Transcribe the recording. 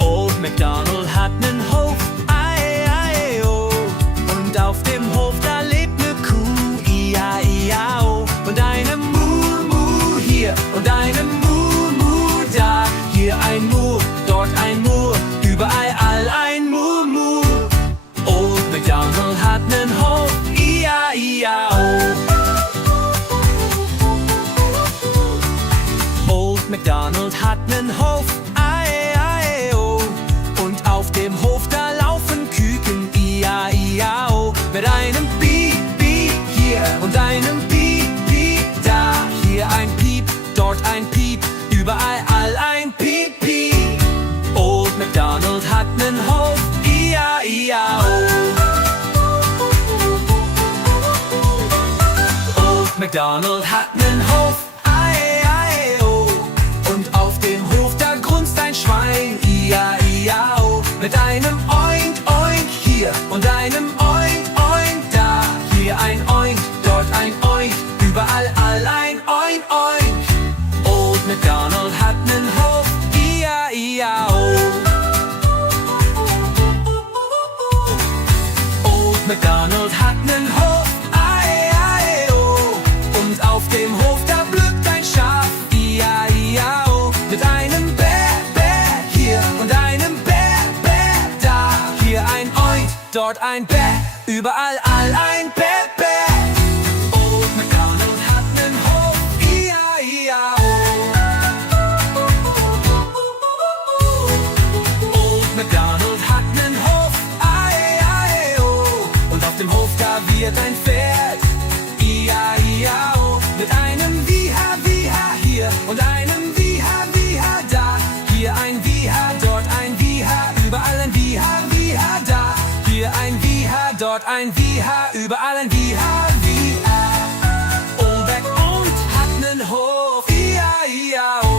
Old MacDonald hat nen Hof, ei, ei, oh. Und auf dem Hof, da lebt ne Kuh, I-A-I-A-O. Und eine Mu, Mu hier und eine Mu, Mu da. Hier ein Mu, dort ein Mu, überall all ein Mu, Mu. Old MacDonald hat nen Hof, I-A-I-A-O. Old MacDonald hat nen Hof, ei, ei, oh. Und auf dem Hof, da laufen Küken, I-A-I-A-O. Mit einem Piep, Piep hier und einem Piep, Piep da. Hier ein Piep, dort ein Piep, überall all ein Piep, Piep. Old MacDonald hat nen Hof, I-A-I-A-O. Old MacDonald hat nen Hof, ei, ei, oh. Und auf dem Hof, da grunzt ein Schwein, I-A-I-A-O. Mit einem Oink, Oink hier und einem Oink, Oink da. Hier ein Oink, dort ein Oink, überall all ein Oink, Oink. Old MacDonald hat nen Hof, I-A-I-A-O. Old MacDonald hat nen Hof, ei, ei, oh. Und auf dem Hof, da blüht ein Schaf, I-A-I-A-O. Mit einem Bäh, Bäh hier und einem Bäh, Bäh da. Hier ein Oink, dort ein Bäh, überall all ein Bäh, Bäh. Old MacDonald hat nen Hof, I-A-I-A-O. Old MacDonald hat nen Hof, ei, ei, oh. Und auf dem Hof, da wird ein Pferd, I-A-I-A-O. Mit einem Wiha, Wiha hier und einem Wiha, Wiha da. Hier ein Wiha, dort ein Wiha, überall ein Wiha, Wiha da. Hier ein Wiha, dort ein Wiha, überall ein Wiha, Wiha. Olbeck und hat nen Hof, I-A-I-A-O.